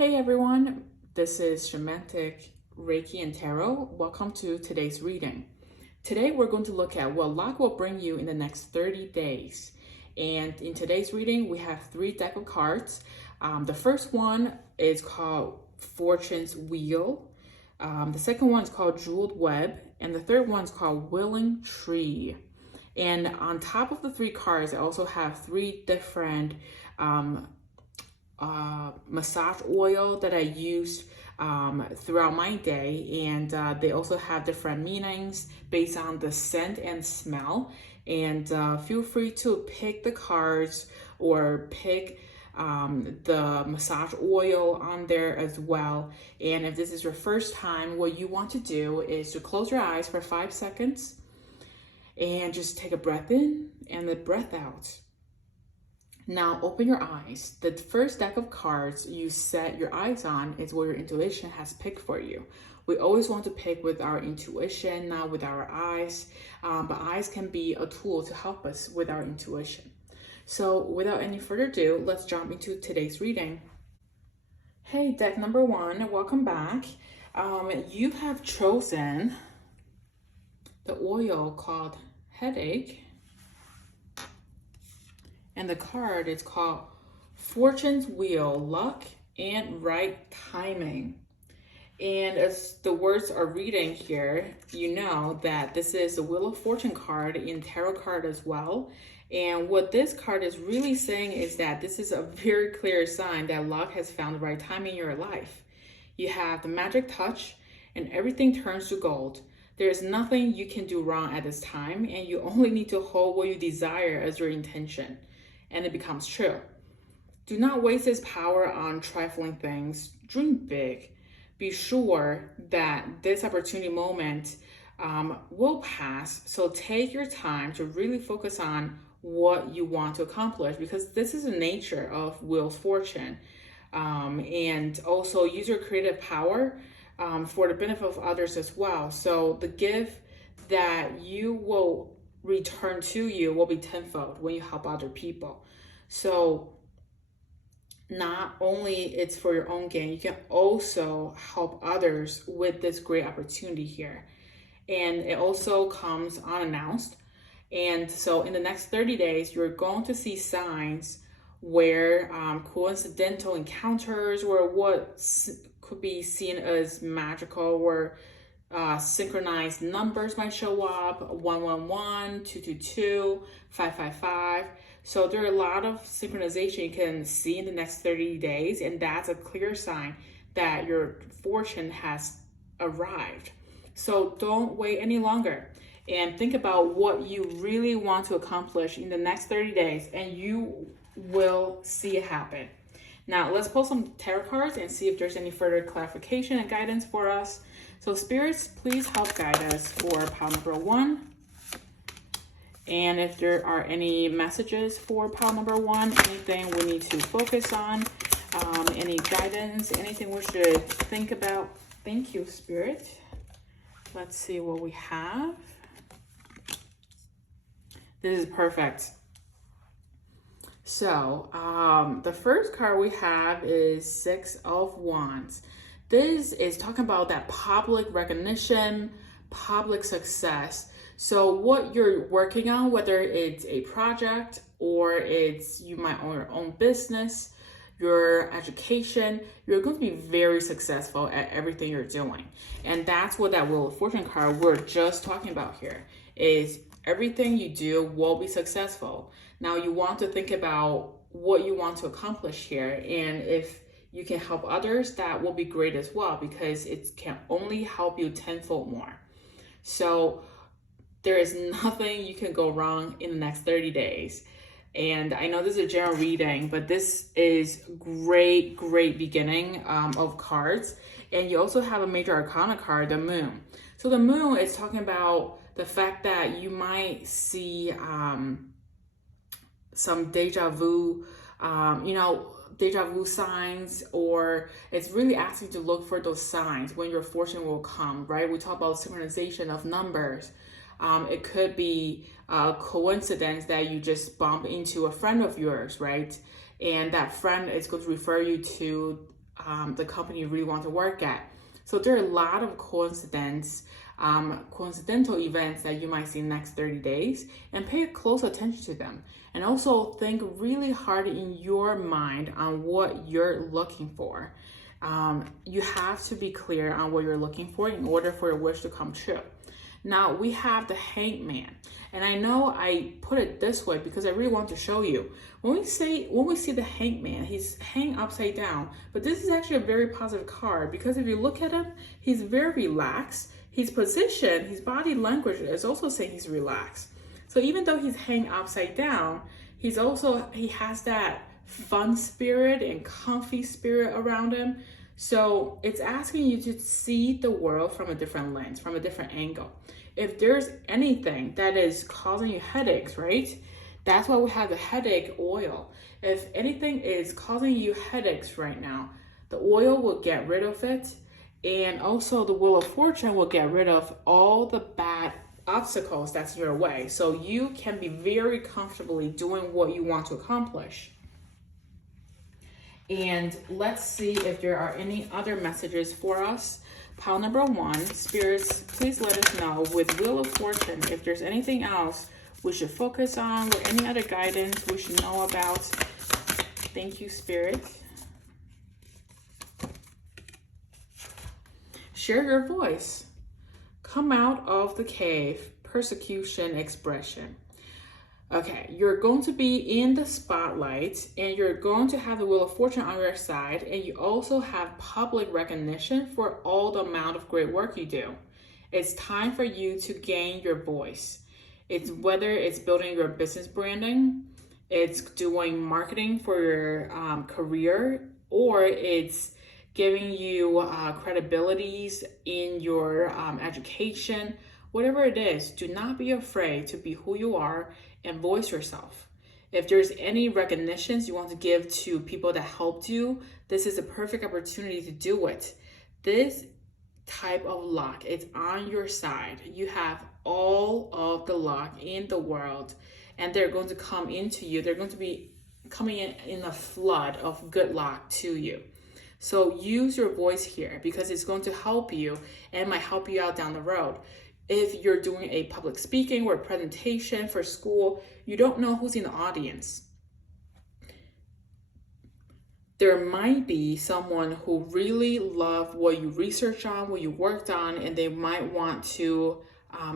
Hey everyone, this is Shamantic, Reiki, and Tarot. Welcome to today's reading. Today we're going to look at what luck will bring you in the next 30 days. And in today's reading, we have 3 decks of cards. The first one is called Fortune's Wheel. The second one is called Jeweled Web. And the third one is called Willing Tree. And on top of the 3 cards, I also have 3 different massage oil that I used throughout my day, and they also have different meanings based on the scent and smell. And feel free to pick the cards or pick the massage oil on there as well. And if this is your first time, what you want to do is to close your eyes for 5 seconds and just take a breath in and a breath out. Now open your eyes. The first deck of cards you set your eyes on is what your intuition has picked for you. We always want to pick with our intuition, not with our eyes, but eyes can be a tool to help us with our intuition. So without any further ado, let's jump into today's reading. Hey, deck number 1, welcome back. You have chosen the oil called Headache. And the card is called Fortune's Wheel, Luck and Right Timing. And as the words are reading here, you know that this is the Wheel of Fortune card in tarot card as well. And what this card is really saying is that this is a very clear sign that luck has found the right time in your life. You have the magic touch and everything turns to gold. There is nothing you can do wrong at this time, and you only need to hold what you desire as your intention, and it becomes true. Do not waste this power on trifling things. Dream big. Be sure that this opportunity moment will pass. So take your time to really focus on what you want to accomplish, because this is the nature of Wheel's Fortune. And also use your creative power for the benefit of others as well. So the gift that you will return to you will be tenfold when you help other people. So not only it's for your own gain, you can also help others with this great opportunity here. And it also comes unannounced. And so in the next 30 days, you're going to see signs where coincidental encounters, or what could be seen as magical, or synchronized numbers might show up: 111, 222, 555. So there are a lot of synchronization you can see in the next 30 days, and that's a clear sign that your fortune has arrived. So don't wait any longer and think about what you really want to accomplish in the next 30 days, and you will see it happen. Now let's pull some tarot cards and see if there's any further clarification and guidance for us. So spirits, please help guide us for pile number 1. And if there are any messages for pile number 1, anything we need to focus on, any guidance, anything we should think about. Thank you, Spirit. Let's see what we have. This is perfect. So the first card we have is 6 of Wands. This is talking about that public recognition, public success. So what you're working on, whether it's a project or it's you might own your own business, your education, you're going to be very successful at everything you're doing. And that's what that Wheel of Fortune card we're just talking about here is. Everything you do will be successful. Now you want to think about what you want to accomplish here, and if you can help others, that will be great as well, because it can only help you tenfold more. So there is nothing you can go wrong in the next 30 days. And I know this is a general reading, but this is great beginning of cards. And you also have a major arcana card, the Moon. So the Moon is talking about the fact that you might see some deja vu, deja vu signs, or it's really asking you to look for those signs when your fortune will come, right? We talk about synchronization of numbers. It could be a coincidence that you just bump into a friend of yours, right? And that friend is going to refer you to the company you really want to work at. So there are a lot of coincidental events that you might see in the next 30 days, and pay close attention to them. And also think really hard in your mind on what you're looking for. You have to be clear on what you're looking for in order for your wish to come true. Now we have the hangman. And I know I put it this way because I really want to show you. When we see the hangman, he's hanging upside down, but this is actually a very positive card because if you look at him, he's very relaxed. His position, his body language is also saying he's relaxed. So even though he's hanging upside down, he has that fun spirit and comfy spirit around him. So it's asking you to see the world from a different lens, from a different angle. If there's anything that is causing you headaches, right? That's why we have the headache oil. If anything is causing you headaches right now, the oil will get rid of it. And also the Wheel of Fortune will get rid of all the bad obstacles that's in your way. So you can be very comfortably doing what you want to accomplish. And let's see if there are any other messages for us. Pile number 1, spirits, please let us know with Wheel of Fortune if there's anything else we should focus on or any other guidance we should know about. Thank you, Spirit. Share your voice. Come out of the cave. Persecution expression. Okay, you're going to be in the spotlight and you're going to have the Wheel of Fortune on your side, and you also have public recognition for all the amount of great work you do. It's time for you to gain your voice. It's whether it's building your business branding, it's doing marketing for your career, or it's giving you credibilities in your education. Whatever it is, do not be afraid to be who you are and voice yourself. If there's any recognitions you want to give to people that helped you, this is a perfect opportunity to do it. This type of luck is on your side. You have all of the luck in the world, and they're going to come into you. They're going to be coming in a flood of good luck to you. So use your voice here because it's going to help you and might help you out down the road. If you're doing a public speaking or a presentation for school, you don't know who's in the audience. There might be someone who really loved what you researched on, what you worked on, and they might want to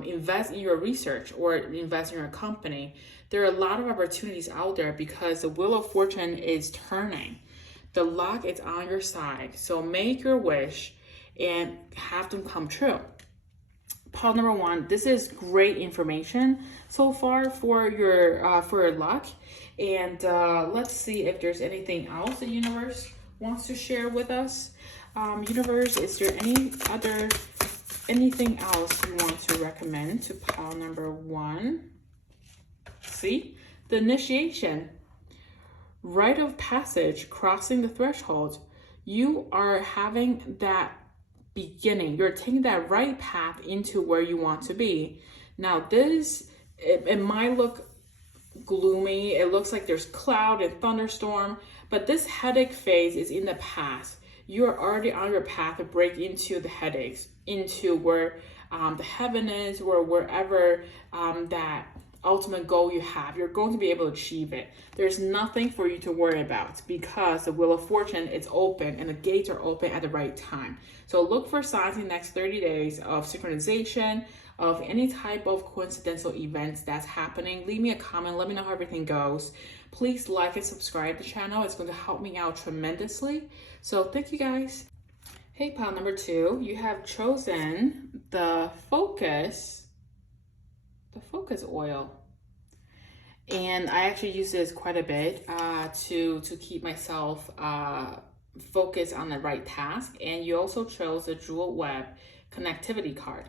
invest in your research or invest in your company. There are a lot of opportunities out there because the Wheel of Fortune is turning. The luck is on your side. So make your wish and have them come true. Pile number 1, this is great information so far for your luck. And let's see if there's anything else the universe wants to share with us. Universe, is there anything else you want to recommend to pile number 1? See, the initiation, rite of passage, crossing the threshold. You are having that beginning. You're taking that right path into where you want to be. Now this, it might look gloomy. It looks like there's cloud and thunderstorm, but this headache phase is in the past. You're already on your path to break into the headaches, into where the heaven is, or wherever that ultimate goal you have. You're going to be able to achieve it. There's nothing for you to worry about because the Wheel of Fortune is open and the gates are open at the right time. So look for signs in the next 30 days of synchronization, of any type of coincidental events that's happening. Leave me a comment. Let me know how everything goes. Please like and subscribe to the channel. It's going to help me out tremendously. So thank you guys. Hey, pile number 2, you have chosen the focus oil. And I actually use this quite a bit to keep myself focused on the right task. And you also chose the Jewel Web connectivity card.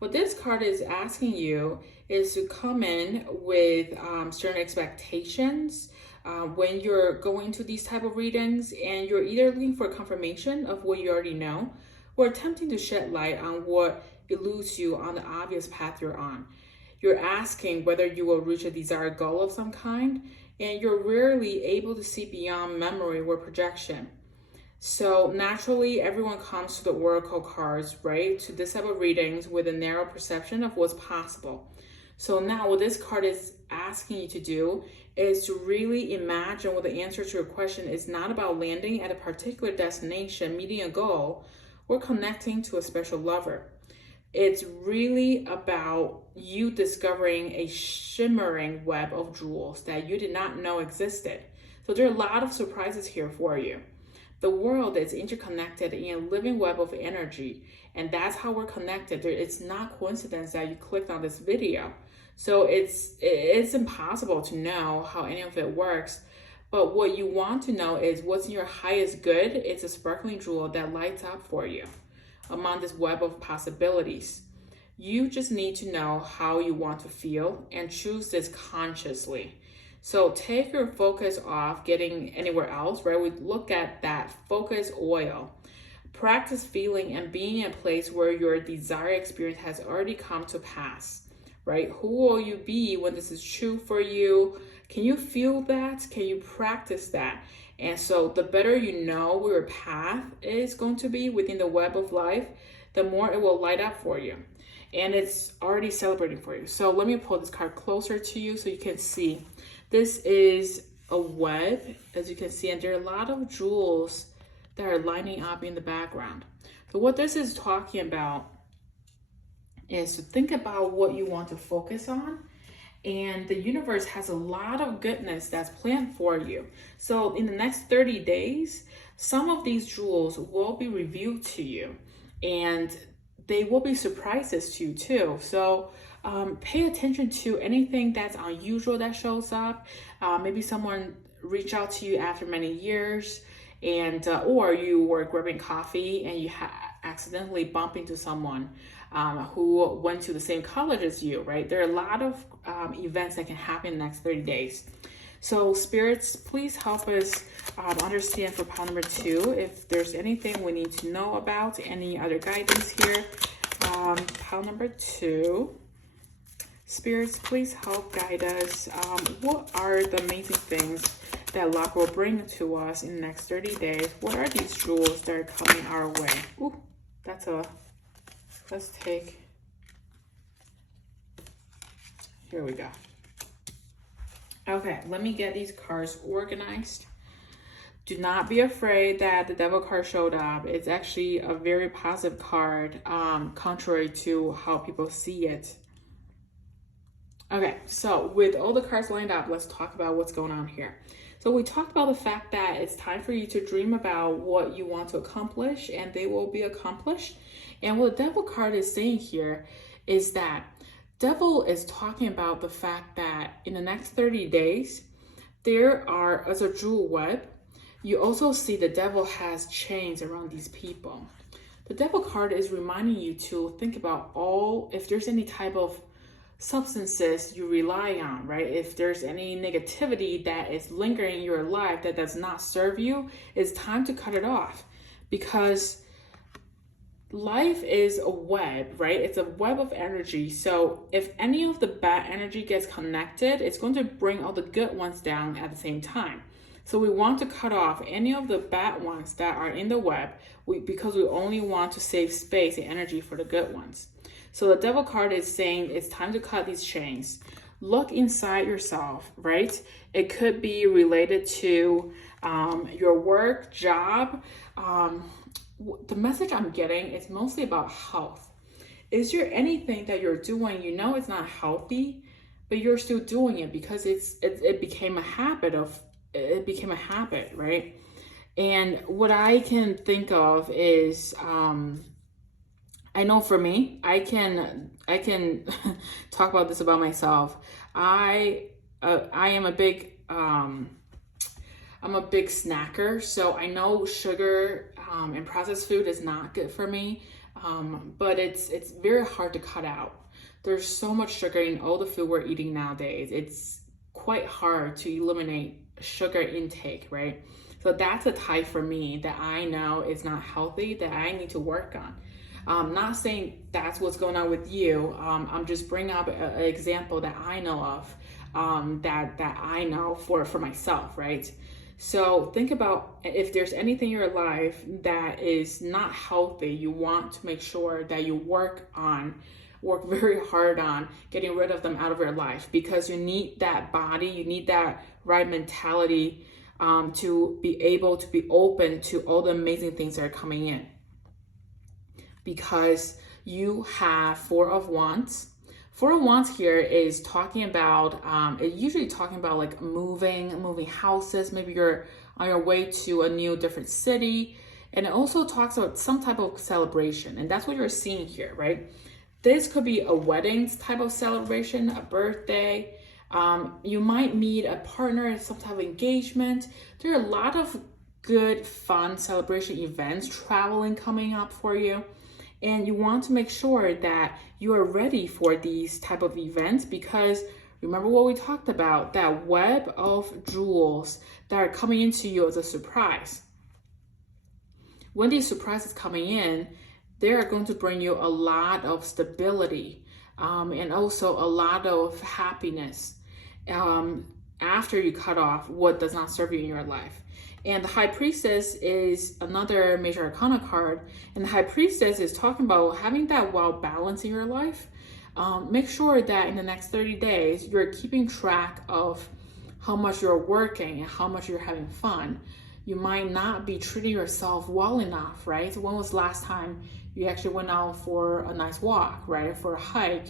What this card is asking you is to come in with certain expectations when you're going to these type of readings, and you're either looking for confirmation of what you already know or attempting to shed light on what eludes you on the obvious path you're on. You're asking whether you will reach a desired goal of some kind, and you're rarely able to see beyond memory or projection. So naturally, everyone comes to the oracle cards, right? To this type of readings with a narrow perception of what's possible. So now what this card is asking you to do is to really imagine what the answer to your question is not about landing at a particular destination, meeting a goal, or connecting to a special lover. It's really about you discovering a shimmering web of jewels that you did not know existed. So there are a lot of surprises here for you. The world is interconnected in a living web of energy, and that's how we're connected. It's not coincidence that you clicked on this video. So it's impossible to know how any of it works. But what you want to know is what's in your highest good. It's a sparkling jewel that lights up for you among this web of possibilities. You just need to know how you want to feel and choose this consciously. So take your focus off getting anywhere else, right? We look at that focus oil. Practice feeling and being in a place where your desired experience has already come to pass, right? Who will you be when this is true for you? Can you feel that? Can you practice that? And so the better you know where your path is going to be within the web of life, the more it will light up for you. And it's already celebrating for you. So let me pull this card closer to you so you can see. This is a web, as you can see, and there are a lot of jewels that are lining up in the background. So what this is talking about is to think about what you want to focus on. And the universe has a lot of goodness that's planned for you. So in the next 30 days, some of these jewels will be revealed to you, and they will be surprises to you too. So pay attention to anything that's unusual that shows up. Maybe someone reached out to you after many years, and or you were grabbing coffee and you accidentally bump into someone who went to the same college as you, right? There are a lot of events that can happen in the next 30 days. So spirits, please help us understand for pile number 2 if there's anything we need to know about, any other guidance here. Pile number 2. Spirits, please help guide us. What are the amazing things that luck will bring to us in the next 30 days? What are these jewels that are coming our way? Ooh, let's take, here we go. Okay, let me get these cards organized. Do not be afraid that the devil card showed up. It's actually a very positive card, contrary to how people see it. Okay, so with all the cards lined up, let's talk about what's going on here. So we talked about the fact that it's time for you to dream about what you want to accomplish, and they will be accomplished. And what the devil card is saying here is that devil is talking about the fact that in the next 30 days, there are, as a jewel web, you also see the devil has chains around these people. The devil card is reminding you to think about if there's any type of substances you rely on, right? If there's any negativity that is lingering in your life that does not serve you, it's time to cut it off, because life is a web, right? It's a web of energy. So if any of the bad energy gets connected, it's going to bring all the good ones down at the same time. So we want to cut off any of the bad ones that are in the web because we only want to save space and energy for the good ones. So the devil card is saying it's time to cut these chains. Look inside yourself, right? It could be related to your work, job. The message I'm getting is mostly about health. Is there anything that you're doing, you know it's not healthy, but you're still doing it because it became a habit, right? And what I can think of is, I know for me, I can talk about this about myself. I am a big I'm a big snacker, so I know sugar and processed food is not good for me, but it's very hard to cut out. There's so much sugar in all the food we're eating nowadays. It's quite hard to eliminate sugar intake, right? So that's a type for me that I know is not healthy, that I need to work on. I'm not saying that's what's going on with you. I'm just bringing up an example that I know of, that I know for myself, right? So think about if there's anything in your life that is not healthy, you want to make sure that you work very hard on getting rid of them out of your life, because you need that body, you need that right mentality to be able to be open to all the amazing things that are coming in. Because you have Four of Wands. Four of Wands here is talking about, usually talking about like moving houses. Maybe you're on your way to a new, different city. And it also talks about some type of celebration. And that's what you're seeing here, right? This could be a wedding type of celebration, a birthday. You might meet a partner, some type of engagement. There are a lot of good, fun celebration events, traveling coming up for you. And you want to make sure that you are ready for these type of events, because remember what we talked about, that web of jewels that are coming into you as a surprise. When these surprises coming in, they are going to bring you a lot of stability and also a lot of happiness after you cut off what does not serve you in your life. And the High Priestess is another major arcana card. And the High Priestess is talking about having that wild balance in your life. Make sure that in the next 30 days, you're keeping track of how much you're working and how much you're having fun. You might not be treating yourself well enough, right? So when was the last time you actually went out for a nice walk, right? For a hike,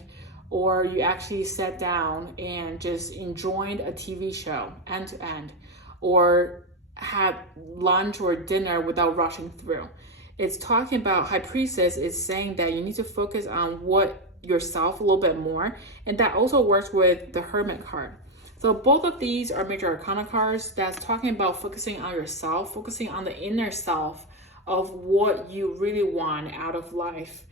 or you actually sat down and just enjoyed a TV show end to end, or had lunch or dinner without rushing through. It's talking about, High Priestess is saying that you need to focus on what yourself a little bit more. And that also works with the Hermit card. So both of these are major arcana cards that's talking about focusing on yourself, focusing on the inner self of what you really want out of life,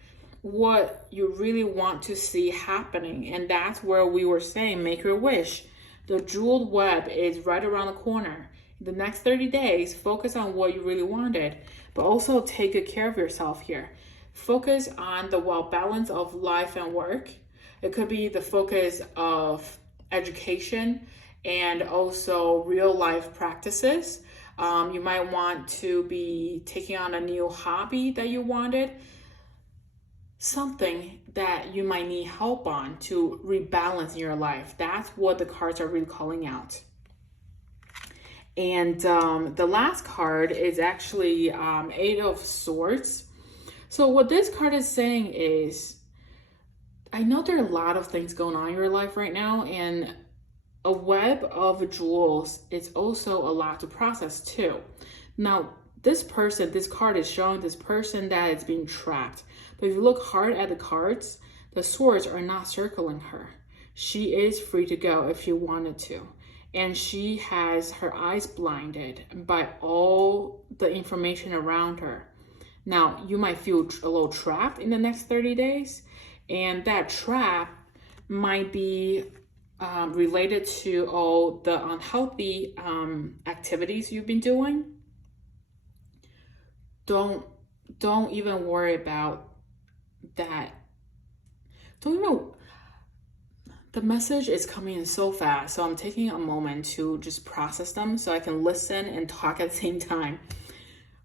what you really want to see happening. And that's where we were saying, make your wish. The jeweled web is right around the corner. The next 30 days, focus on what you really wanted, but also take good care of yourself here. Focus on the well balance of life and work. It could be the focus of education and also real life practices. You might want to be taking on a new hobby that you wanted, something that you might need help on to rebalance in your life. That's what the cards are really calling out. And the last card is actually Eight of Swords. So what this card is saying is, I know there are a lot of things going on in your life right now, and a web of jewels is also a lot to process too. Now, this card is showing this person that is being trapped. But if you look hard at the cards, the swords are not circling her. She is free to go if she wanted to. And she has her eyes blinded by all the information around her. Now, you might feel a little trapped in the next 30 days. And that trap might be related to all the unhealthy activities you've been doing. Don't even worry about that. The message is coming in so fast, so I'm taking a moment to just process them so I can listen and talk at the same time.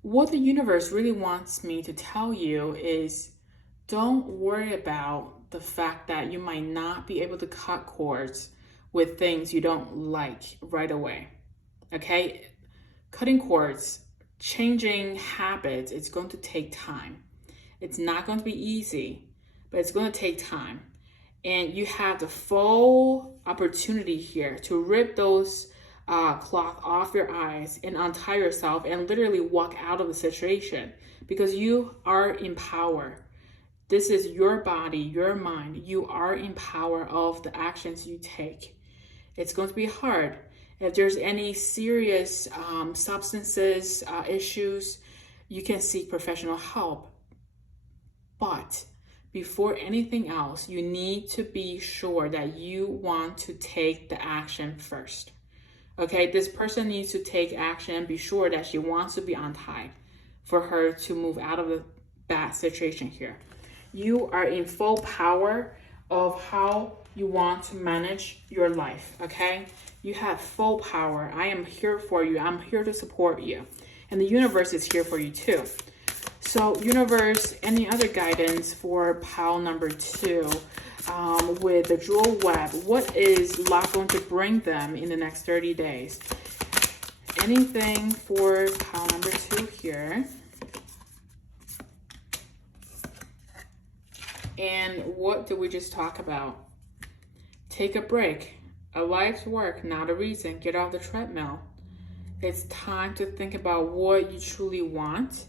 What the universe really wants me to tell you is, don't worry about the fact that you might not be able to cut cords with things you don't like right away. Okay? Cutting cords, changing habits, it's going to take time. It's not going to be easy, but it's going to take time. And you have the full opportunity here to rip those cloth off your eyes and untie yourself and literally walk out of the situation, because you are in power. This is your body, your mind. You are in power of the actions you take. It's going to be hard. If there's any serious substances issues, you can seek professional help. But before anything else, you need to be sure that you want to take the action first. Okay, this person needs to take action and be sure that she wants to be untied for her to move out of the bad situation here. You are in full power of how you want to manage your life, okay? You have full power. I am here for you. I'm here to support you. And the universe is here for you too. So universe, any other guidance for pile number 2 with the jewel web? What is luck going to bring them in the next 30 days? Anything for pile number 2 here. And what did we just talk about? Take a break. A life's work, not a reason. Get off the treadmill. It's time to think about what you truly want.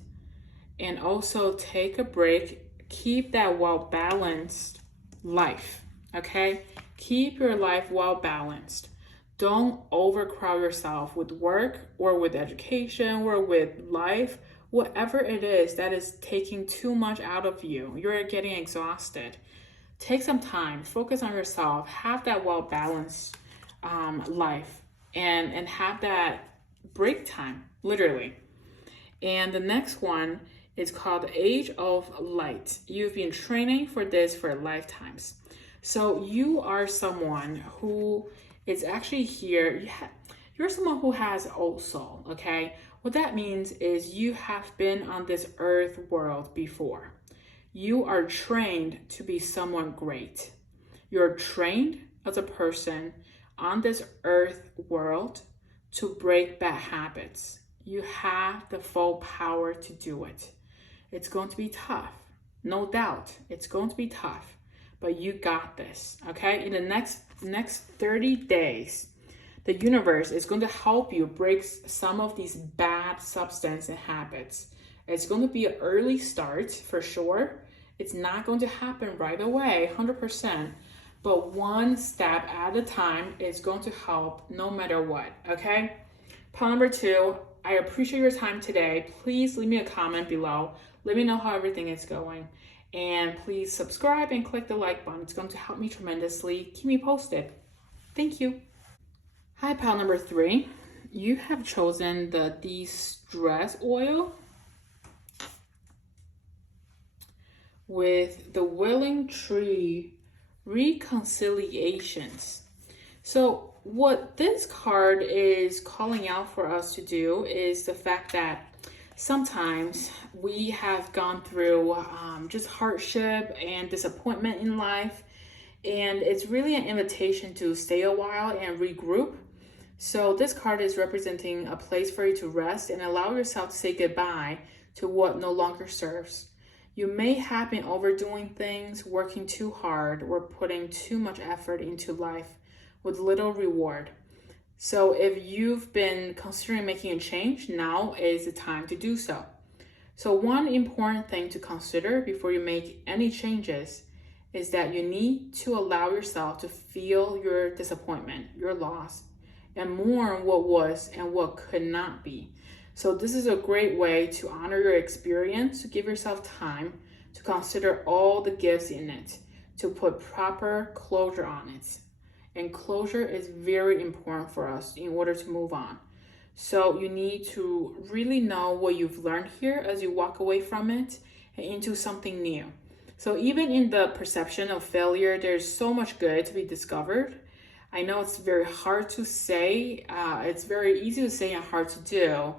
And also take a break. Keep that well-balanced life, okay? Keep your life well-balanced. Don't overcrowd yourself with work or with education or with life. Whatever it is that is taking too much out of you, you're getting exhausted. Take some time, focus on yourself, have that well-balanced life, and have that break time, literally. And the next one is called Age of Light. You've been training for this for lifetimes. So you are someone who is actually here. You're someone who has old soul, okay? What that means is you have been on this earth world before. You are trained to be someone great. You're trained as a person on this earth world to break bad habits. You have the full power to do it. It's going to be tough. No doubt. It's going to be tough. But you got this, okay? In the next 30 days, the universe is going to help you break some of these bad substance and habits. It's going to be an early start for sure. It's not going to happen right away, 100%. But one step at a time is going to help no matter what, okay? Pile number 2, I appreciate your time today. Please leave me a comment below. Let me know how everything is going. And please subscribe and click the like button. It's going to help me tremendously. Keep me posted. Thank you. Hi, pile number 3. You have chosen the de-stress oil with the willing tree reconciliations. So what this card is calling out for us to do is the fact that sometimes we have gone through just hardship and disappointment in life, and it's really an invitation to stay a while and regroup. So this card is representing a place for you to rest and allow yourself to say goodbye to what no longer serves. You may have been overdoing things, working too hard, or putting too much effort into life with little reward. So if you've been considering making a change, now is the time to do so. So one important thing to consider before you make any changes is that you need to allow yourself to feel your disappointment, your loss, and mourn what was and what could not be. So this is a great way to honor your experience, to give yourself time to consider all the gifts in it, to put proper closure on it. And closure is very important for us in order to move on. So you need to really know what you've learned here as you walk away from it and into something new. So even in the perception of failure, there's so much good to be discovered. I know it's very hard to say. It's very easy to say and hard to do.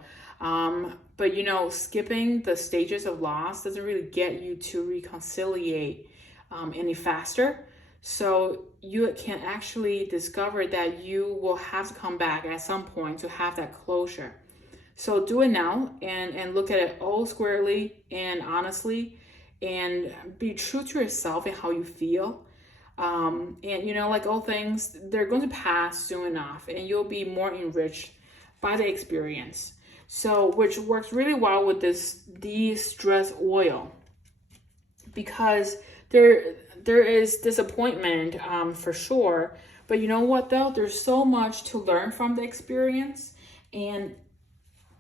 But you know, skipping the stages of loss doesn't really get you to reconciliate any faster. So you can actually discover that you will have to come back at some point to have that closure. So do it now and look at it all squarely and honestly, and be true to yourself and how you feel. And you know, like all things, they're going to pass soon enough, and you'll be more enriched by the experience. So, which works really well with this de-stress oil, because there is disappointment for sure, but you know what though, there's so much to learn from the experience, and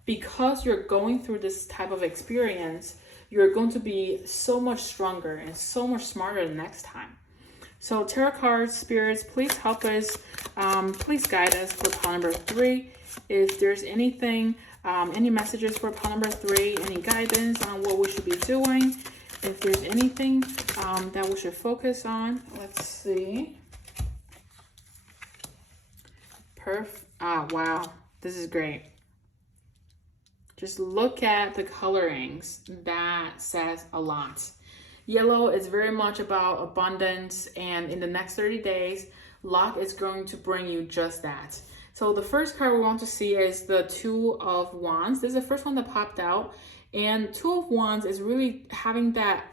because you're going through this type of experience, you're going to be so much stronger and so much smarter the next time. So tarot cards, spirits, please help us, please guide us for pile number 3. If there's anything, any messages for pile number 3, any guidance on what we should be doing, if there's anything that we should focus on. Let's see. Wow. This is great. Just look at the colorings. That says a lot. Yellow is very much about abundance, and in the next 30 days, luck is going to bring you just that. So the first card we want to see is the Two of Wands. This is the first one that popped out. And Two of Wands is really having that,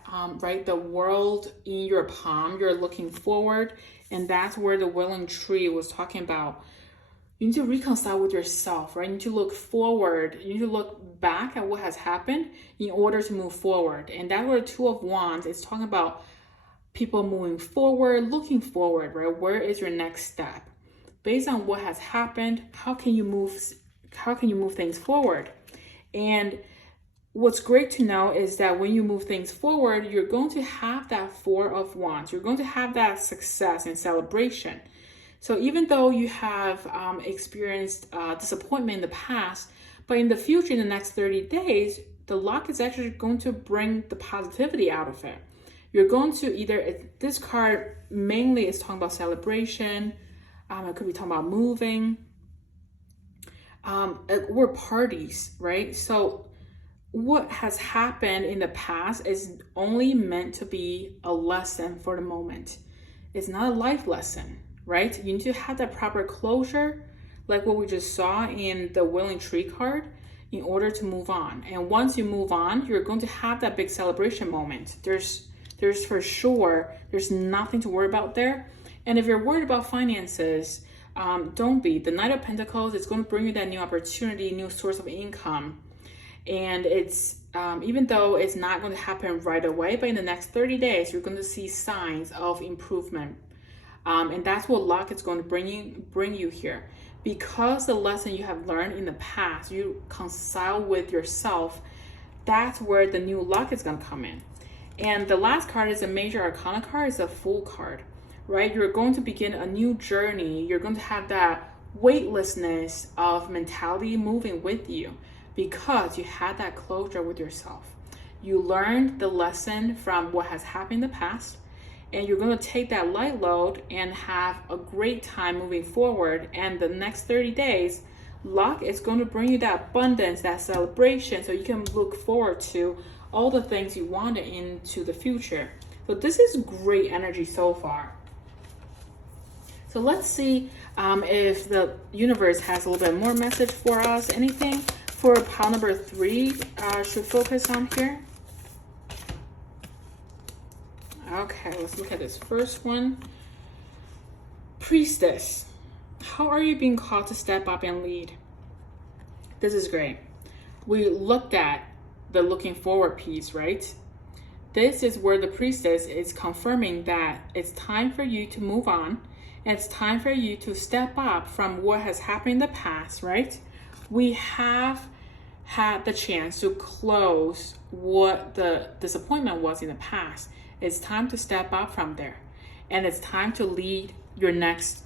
right, the world in your palm. You're looking forward, and that's where the willing tree was talking about. You need to reconcile with yourself, right? You need to look forward. You need to look back at what has happened in order to move forward. And that's where Two of Wands is talking about people moving forward, looking forward, right? Where is your next step? Based on what has happened, how can you move things forward? And what's great to know is that when you move things forward, you're going to have that Four of Wands. You're going to have that success and celebration. So even though you have experienced disappointment in the past, but in the future, in the next 30 days, the luck is actually going to bring the positivity out of it. You're going to either, this card mainly is talking about celebration, it could be talking about moving, or parties, right? So what has happened in the past is only meant to be a lesson for the moment. It's not a life lesson. Right? You need to have that proper closure, like what we just saw in the Willing Tree card, in order to move on. And once you move on, you're going to have that big celebration moment. There's for sure, there's nothing to worry about there. And if you're worried about finances, don't be. The Knight of Pentacles is going to bring you that new opportunity, new source of income. And it's, even though it's not going to happen right away, but in the next 30 days, you're going to see signs of improvement. And that's what luck is going to bring you here. Because the lesson you have learned in the past, you reconcile with yourself, that's where the new luck is going to come in. And the last card is a major arcana card. It's a Fool card, right? You're going to begin a new journey. You're going to have that weightlessness of mentality moving with you because you had that closure with yourself. You learned the lesson from what has happened in the past, and you're going to take that light load and have a great time moving forward. And the next 30 days, luck is going to bring you that abundance, that celebration, so you can look forward to all the things you wanted into the future. So this is great energy so far. So let's see if the universe has a little bit more message for us. Anything for pile number 3 should focus on here? Okay, let's look at this first one. Priestess. How are you being called to step up and lead? This is great. We looked at the looking forward piece, right? This is where the priestess is confirming that it's time for you to move on. And it's time for you to step up from what has happened in the past, right? We have had the chance to close what the disappointment was in the past. It's time to step up from there. And it's time to lead your next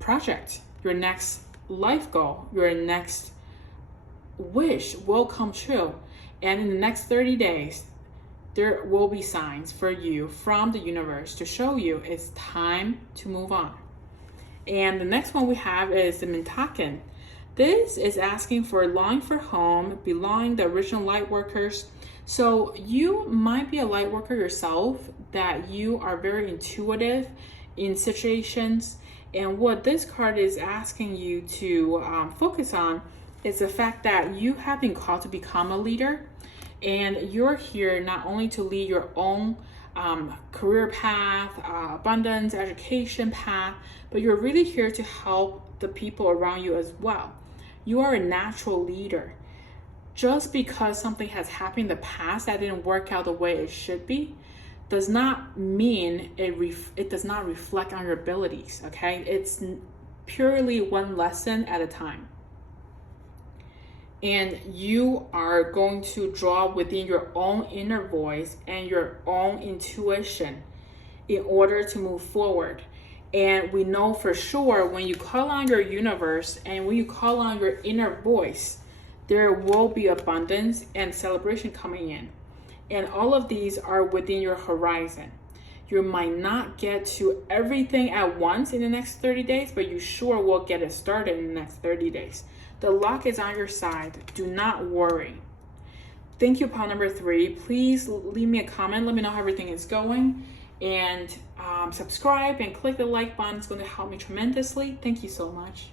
project, your next life goal, your next wish will come true. And in the next 30 days, there will be signs for you from the universe to show you it's time to move on. And the next one we have is the Mintaken. This is asking for longing for home, belonging the original light workers. So you might be a light worker yourself, that you are very intuitive in situations. And what this card is asking you to focus on is the fact that you have been called to become a leader. And you're here not only to lead your own career path, abundance, education path, but you're really here to help the people around you as well. You are a natural leader. Just because something has happened in the past that didn't work out the way it should be, does not mean it does not reflect on your abilities, okay? It's purely one lesson at a time. And you are going to draw within your own inner voice and your own intuition in order to move forward. And we know for sure when you call on your universe and when you call on your inner voice, there will be abundance and celebration coming in. And all of these are within your horizon. You might not get to everything at once in the next 30 days, but you sure will get it started in the next 30 days. The luck is on your side. Do not worry. Thank you, pile number 3. Please leave me a comment. Let me know how everything is going. And subscribe and click the like button. It's going to help me tremendously. Thank you so much.